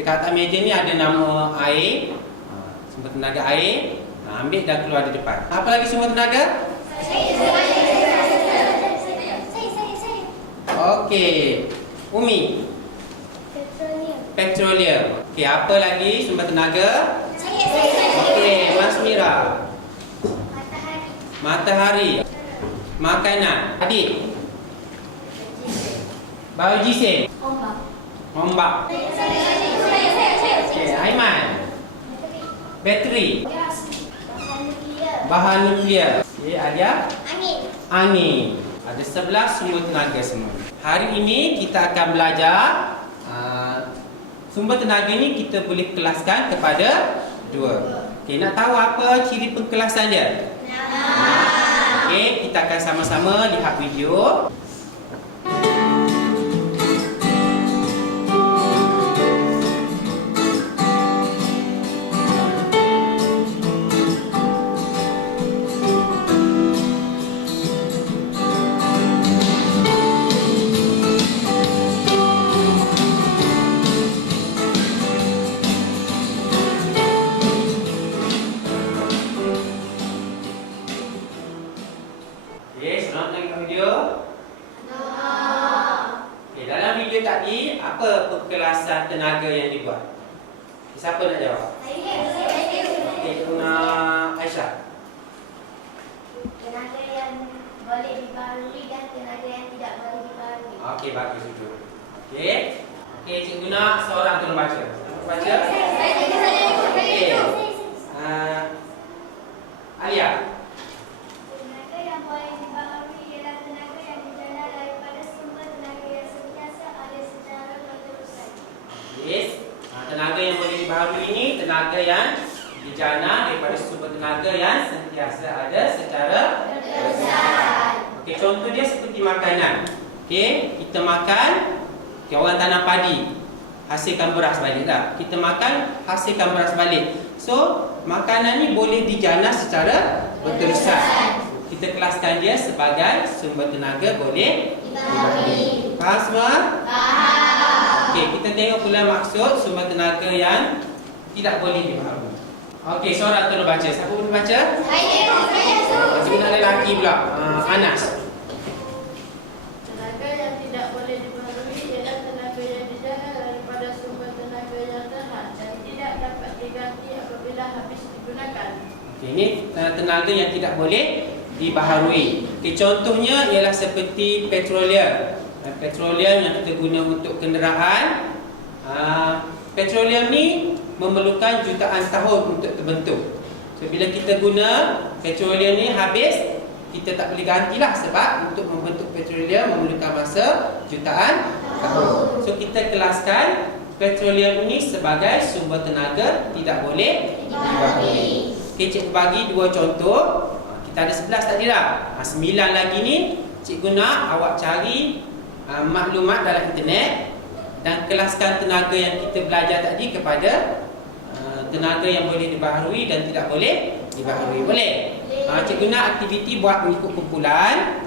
dekat atas meja ni ada nama air. Uh, sumber tenaga air. Uh, ambil dan keluar di depan. Apa lagi sumber tenaga? Okey. Umi, petroleum. Okey, apa lagi sumber tenaga? Okey, Mas Mira. Matahari. Makanan. Adik. Bau jisim. Ombak. Okey, Aiman. Bateri. Bahan nuklear. Okey, Adia. Angin. Ada 11 sumber tenaga semua. Hari ini kita akan belajar uh, sumber tenaga ni kita boleh kelaskan kepada dua. Okey, nak tahu apa ciri pengkelasan dia? Okey, kita akan sama-sama lihat video. Boleh dibaharui dan tenaga yang tidak boleh dibaharui. Okey, bagus itu. Okey. Okey, cikgu nak seorang tolong baca. Siapa baca? Okey. Uh, Alia. Tenaga yang boleh dibaharui ialah tenaga yang dijana daripada sumber tenaga yang sentiasa ada secara berterusan. Yes. Ha, tenaga yang boleh dibaharui ini tenaga yang dijana daripada sumber tenaga yang sentiasa ada secara Berterusan. Okey, contoh dia seperti makanan. Okey, kita makan, okay, orang tanam padi, hasilkan beras balik tak? Kita makan, hasilkan beras balik. So, makanan ni boleh dijana secara berterusan. Kita kelaskan dia sebagai sumber tenaga boleh. Faham semua? Faham. Okey, kita tengok pula maksud sumber tenaga yang tidak boleh dibaharui. Okey, seorang tolong baca. Siapa boleh baca? Saya Cikgu nak lelaki pula. Uh, Anas. Tenaga yang tidak boleh dibaharui ialah tenaga yang dijana daripada sumber tenaga yang terhad dan tidak dapat diganti apabila habis digunakan. Okey, ini uh, tenaga yang tidak boleh dibaharui. Okey, contohnya ialah seperti petroleum. Uh, petroleum yang kita guna untuk kenderaan. Uh, petroleum ni memerlukan jutaan tahun untuk terbentuk. So bila kita guna petroleum ni habis, kita tak boleh gantilah sebab untuk membentuk petroleum memerlukan masa jutaan tahun. So kita kelaskan petroleum ini sebagai sumber tenaga tidak boleh dibaharui. Okey, cikgu bagi dua contoh. Ha, Kita ada 11 tadi dah. Ha, 9 lagi ni cikgu nak awak cari uh, maklumat dalam internet dan kelaskan tenaga yang kita belajar tadi kepada uh, tenaga yang boleh dibaharui dan tidak boleh dibaharui. Boleh? Ha, cikgu nak aktiviti buat mengikut kumpulan.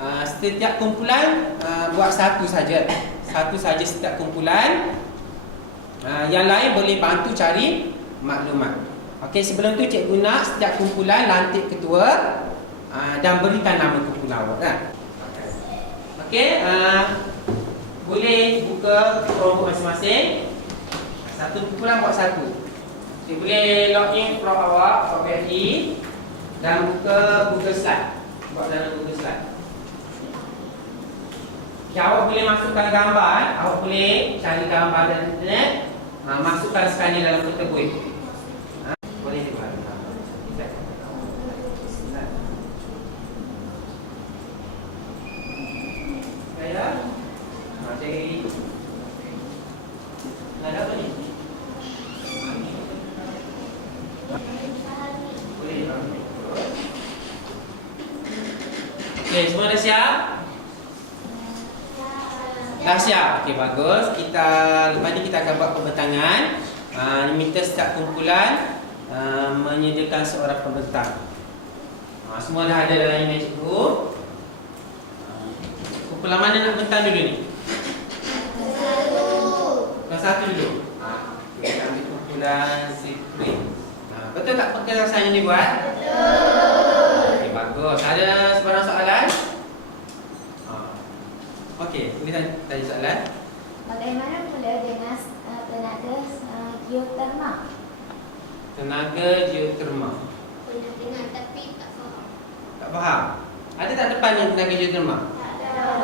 Uh, setiap kumpulan uh, buat satu saja. Satu saja setiap kumpulan. Uh, yang lain boleh bantu cari maklumat. Okey, sebelum tu cikgu nak setiap kumpulan lantik ketua uh, dan berikan nama kumpulan awak kan. Okey, uh, boleh buka kelompok masing-masing. Satu kumpulan buat satu. Okey, boleh login from awak, from BFI dan buka Google Slide. Buat dalam Google Slide. Okay, awak boleh masukkan gambar, eh? awak boleh cari gambar dalam internet, ha, masukkan sekali dalam peta buih. Ha? Boleh dibuat. Saya, ha, cari. Ada apa ni? Boleh dibuat. Okey, semua dah siap? Dah siap? Okey, bagus. Kita lepas ni kita akan buat pembentangan. Uh, minta setiap kumpulan uh, menyediakan seorang pembentang. Uh, semua dah ada dalam email cikgu. Kumpulan mana nak bentang dulu ni? Satu. Kelas satu dulu. Ha, kita ambil kumpulan Zikri. Ha, betul tak penjelasan yang dibuat? Betul. Okay, bagus. Ada sebarang soalan? Ha. Okey, ini tanya, soalan. Bagaimana pula dengan uh, tenaga uh, geoterma? Tenaga geoterma. Pernah dengar tapi. Tak faham? Ada tak depan yang tenaga geoterma?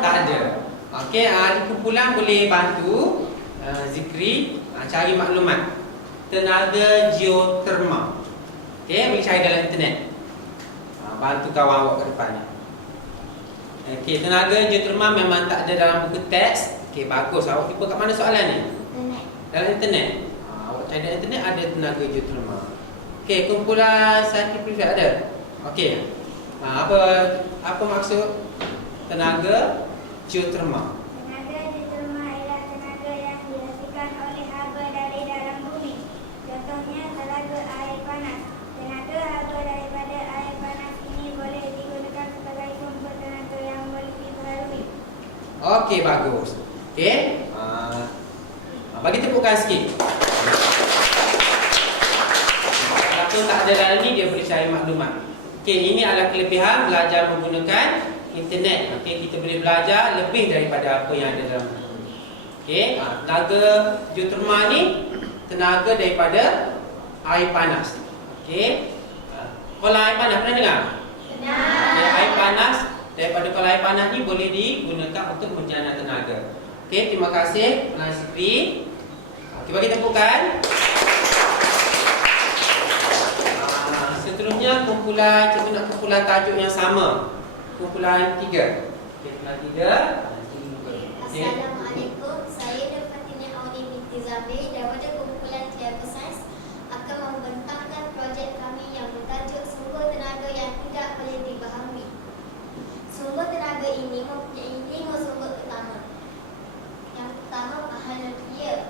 Tak ada. Okey, uh, di kumpulan boleh bantu uh, Zikri uh, cari maklumat. Tenaga geoterma. Okey, boleh cari dalam internet. Uh, bantu kawan awak ke depan ni. Okey, tenaga geoterma memang tak ada dalam buku teks. Okey, bagus. Awak tipu kat mana soalan ni? Internet. Dalam internet. Uh, awak cari dalam internet ada tenaga geoterma. Okey, kumpulan sains prefect ada. Okey. Uh, apa apa maksud tenaga geoterma? Tenaga geoterma ialah tenaga yang dihasilkan oleh haba dari dalam bumi. Contohnya telaga air panas. Tenaga haba daripada air panas ini boleh digunakan sebagai sumber tenaga yang boleh diperbarui. Okey, bagus. Okey. Uh, bagi tepukan sikit. Walaupun tak ada dalam ni dia boleh cari maklumat. Okey, ini adalah kelebihan belajar menggunakan internet. Okey, kita boleh belajar lebih daripada apa yang ada dalam buku. Okey, uh, tenaga geoterma ni tenaga daripada air panas. Okey. Uh, kolam air panas pernah dengar? Okay, air panas daripada kolam air panas ni boleh digunakan untuk menjana tenaga. Okey, terima kasih Zikri. Okey, bagi tepukan. Seterusnya kumpulan kita nak kumpulan tajuk yang sama. Kumpulan tiga. Okey, kumpulan tiga. Okey. Assalamualaikum. Saya Dafatina Auni binti Zabir daripada kumpulan Tiaga Sains akan membentangkan projek kami yang bertajuk Sumber Tenaga yang Tidak Boleh Dibahami. Sumber tenaga ini mempunyai lima sumber utama. Yang pertama bahan nuklear,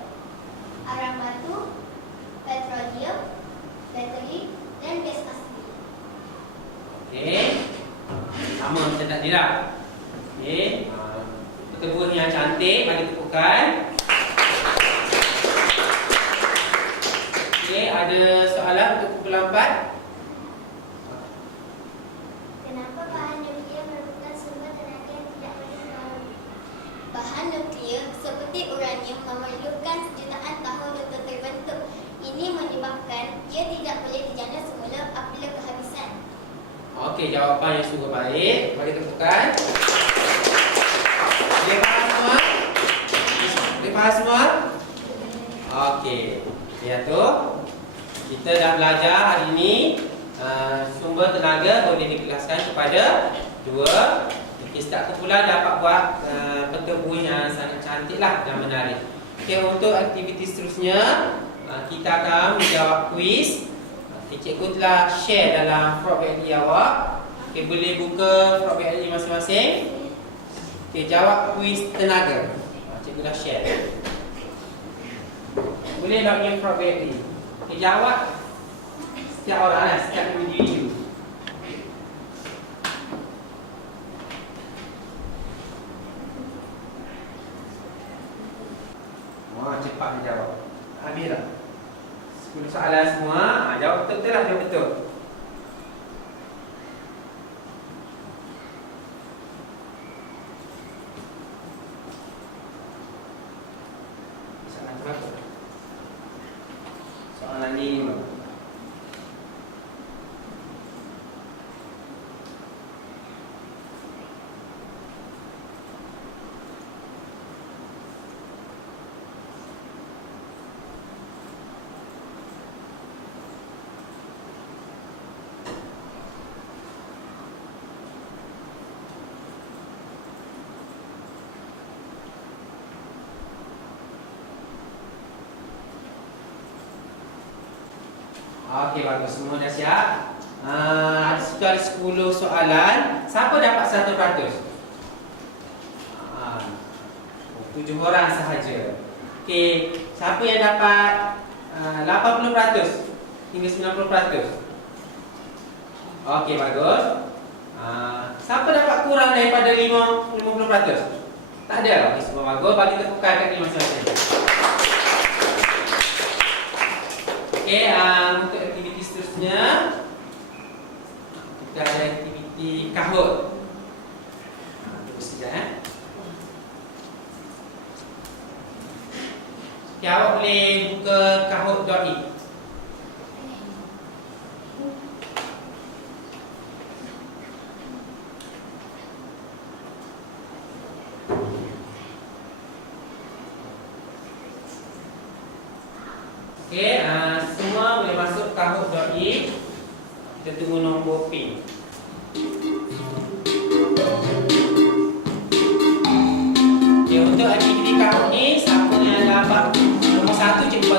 arang batu, petroleum, bateri dan gas asli. Okey. Sama macam tadi lah. Okey. Ah, Ketebus yang cantik bagi tepukan. Okey, ada soalan untuk kumpulan 4? Kenapa bahan nuklear merupakan sumber tenaga yang tidak boleh dibahami? Bahan nuklear seperti uranium memerlukan jutaan tahun untuk terbentuk. Ini menyebabkan ia tidak boleh dijana semula apabila. Okey, jawapan yang sungguh baik. Bagi tepukan. Boleh faham semua? Boleh faham semua? Okey. Ya tu. Kita dah belajar hari ini uh, sumber tenaga boleh dikelaskan kepada dua. Okey, setiap kumpulan dapat buat uh, buih yang sangat cantik lah dan menarik. Okey, untuk aktiviti seterusnya uh, kita akan menjawab kuis. Okay, cikgu telah share dalam Frog BLE awak. Okay, boleh buka Frog BLE masing-masing. Okay, jawab kuis tenaga. Ah, Cikgu dah share. Boleh login Frog BLE. Okay, jawab setiap orang lah, setiap individu. Wah, cepat dia jawab. Habis. 10 soalan semua, ha, jawab betul-betul lah, jawab betul. Okey bagus semua dah siap. Ah ada soal 10 soalan. Siapa dapat 100%? Ah. Tujuh orang sahaja. Okey, siapa yang dapat ah, uh, 80% hingga 90%? Okey bagus. Ah siapa dapat kurang daripada 5 50%? Tak ada. Okey semua bagus bagi tepukan kat ni masing-masing. Okey, um, untuk seterusnya kita ada aktiviti kahut. Ha, Tunggu sekejap lah, eh. Okay, awak boleh buka kahut.it Gunung nombor Ya untuk adik-adik kamu ni, siapa yang dapat nombor satu je.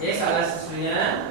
Yes, alas susunya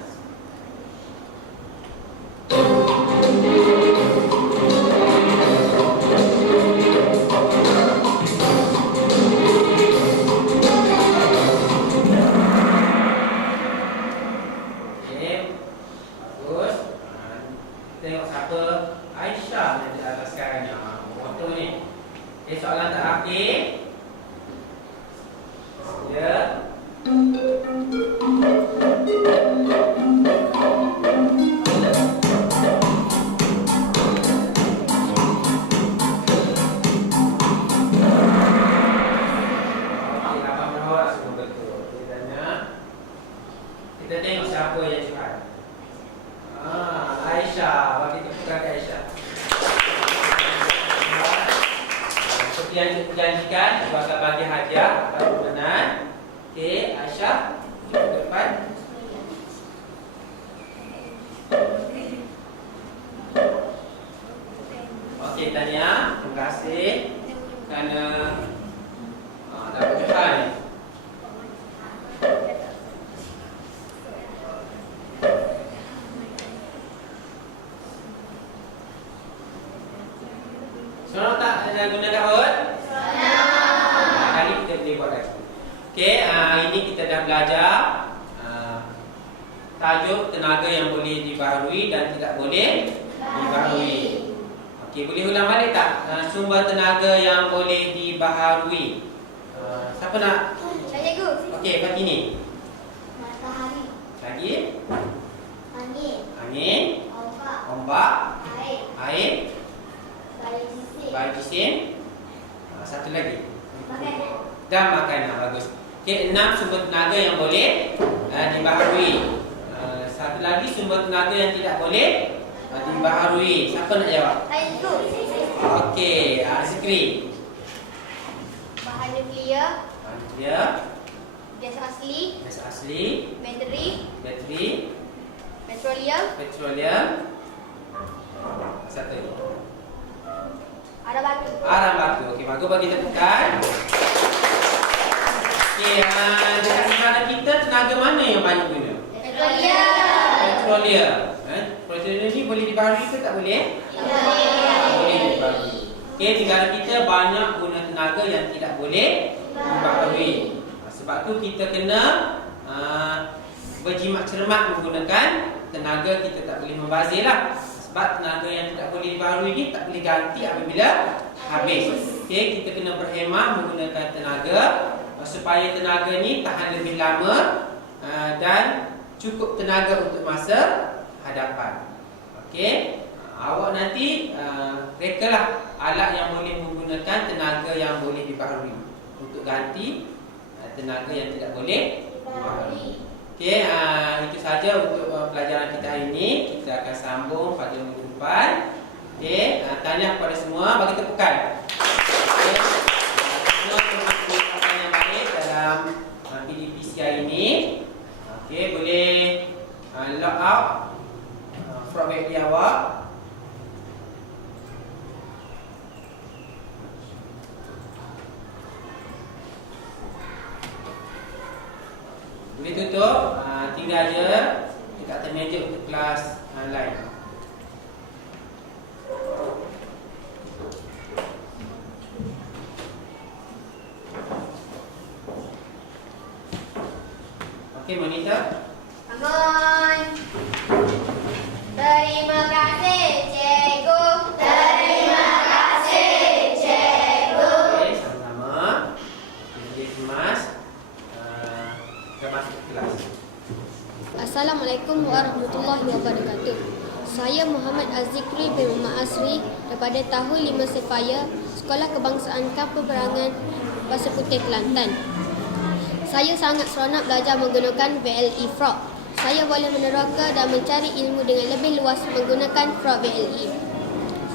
Okey, kat sini. Matahari. Lagi? Angin. Angin. Ombak. Ombak. Air. Air. Balik jisim. Balik jisim. Ha, ah, satu lagi. Makanan. Dan makanan. Bagus. Okey, enam sumber tenaga yang boleh uh, dibaharui. Uh, satu lagi sumber tenaga yang tidak boleh uh, dibaharui. Siapa nak jawab? Baik. Okey, uh, Azikri. Bahan nuklear. Bahan nuklear asli, bateri, bateri, petroleum, petroleum. Satu lagi. arah batu. Arang batu. Okey, bagus bagi tepukan. Okey, uh, dekat negara kita tenaga mana yang banyak guna? Petroleum. Petroleum. Eh? Petroleum ni boleh dibaharui ke tak boleh? Boleh dibaharui. Okey, negara kita banyak guna tenaga yang tidak boleh dibaharui. Ah, Sebab tu kita kena uh, berjimat cermat menggunakan tenaga kita tak boleh membazir lah. Sebab tenaga yang tidak boleh dibaharui ni tak boleh ganti apabila habis. Okey, kita kena berhemah menggunakan tenaga uh, supaya tenaga ni tahan lebih lama uh, dan cukup tenaga untuk masa hadapan. Okey. Uh, awak nanti uh, rekalah alat yang boleh menggunakan tenaga yang boleh dibaharui untuk ganti tenaga yang tidak boleh. Okey, uh, itu saja untuk uh, pelajaran kita hari ini. Kita akan sambung pada minggu depan. Okey, uh, tanya kepada semua bagi tepukan. Okey, boleh uh, log out uh, from web awak. Boleh tutup, uh, tinggal je dekat atas meja untuk kelas uh, lain. Okey, monitor. Warahmatullahi wabarakatuh. Saya Muhammad Azikri bin Muhammad Asri daripada Tahun 5 Sefaya, Sekolah Kebangsaan Kampung Berangan, Pasir Putih, Kelantan. Saya sangat seronok belajar menggunakan VLE Frog. Saya boleh meneroka dan mencari ilmu dengan lebih luas menggunakan Frog VLE.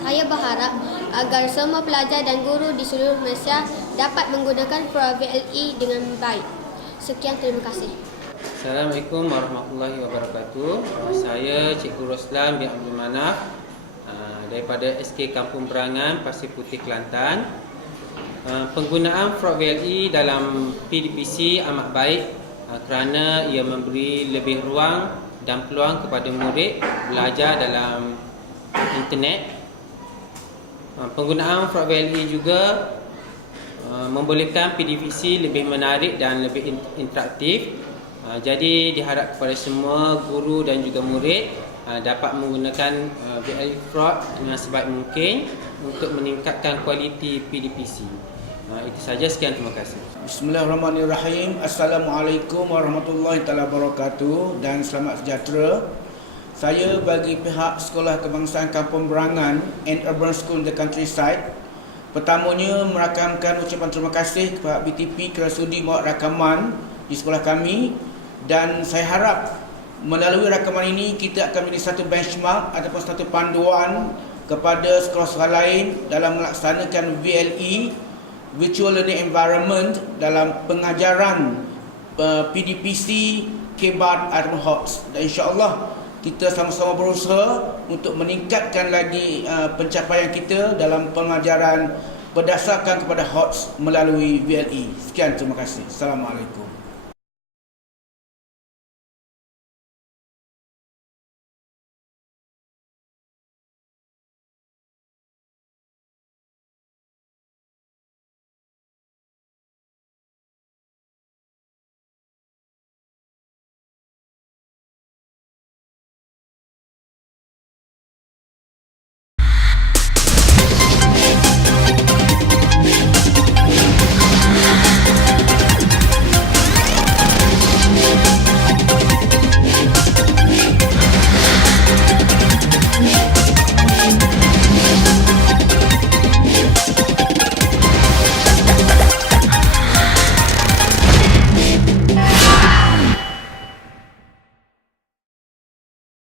Saya berharap agar semua pelajar dan guru di seluruh Malaysia dapat menggunakan Frog VLE dengan baik. Sekian terima kasih. Assalamualaikum warahmatullahi wabarakatuh. Uh, Saya Cikgu Roslan bin Abdul Manaf uh, daripada SK Kampung Berangan, Pasir Putih, Kelantan. Uh, Penggunaan Frog VLE dalam PDPC amat baik kerana ia memberi lebih ruang dan peluang kepada murid belajar dalam internet. Penggunaan Frog VLE juga membolehkan PDPC lebih menarik dan lebih in- interaktif Uh, jadi diharap kepada semua guru dan juga murid uh, dapat menggunakan uh, VLE Fraud dengan sebaik mungkin untuk meningkatkan kualiti PDPC. Uh, itu saja sekian terima kasih. Bismillahirrahmanirrahim. Assalamualaikum warahmatullahi taala wabarakatuh dan selamat sejahtera. Saya bagi pihak Sekolah Kebangsaan Kampung Berangan and Urban School in the Countryside Pertamanya merakamkan ucapan terima kasih kepada BTP kerana sudi buat rakaman di sekolah kami dan saya harap melalui rakaman ini kita akan menjadi satu benchmark ataupun satu panduan kepada sekolah-sekolah lain dalam melaksanakan VLE Virtual Learning Environment dalam pengajaran uh, PDPC, KBAT ataupun HOTS dan insyaAllah kita sama-sama berusaha untuk meningkatkan lagi uh, pencapaian kita dalam pengajaran berdasarkan kepada HOTS melalui VLE. Sekian, terima kasih. Assalamualaikum.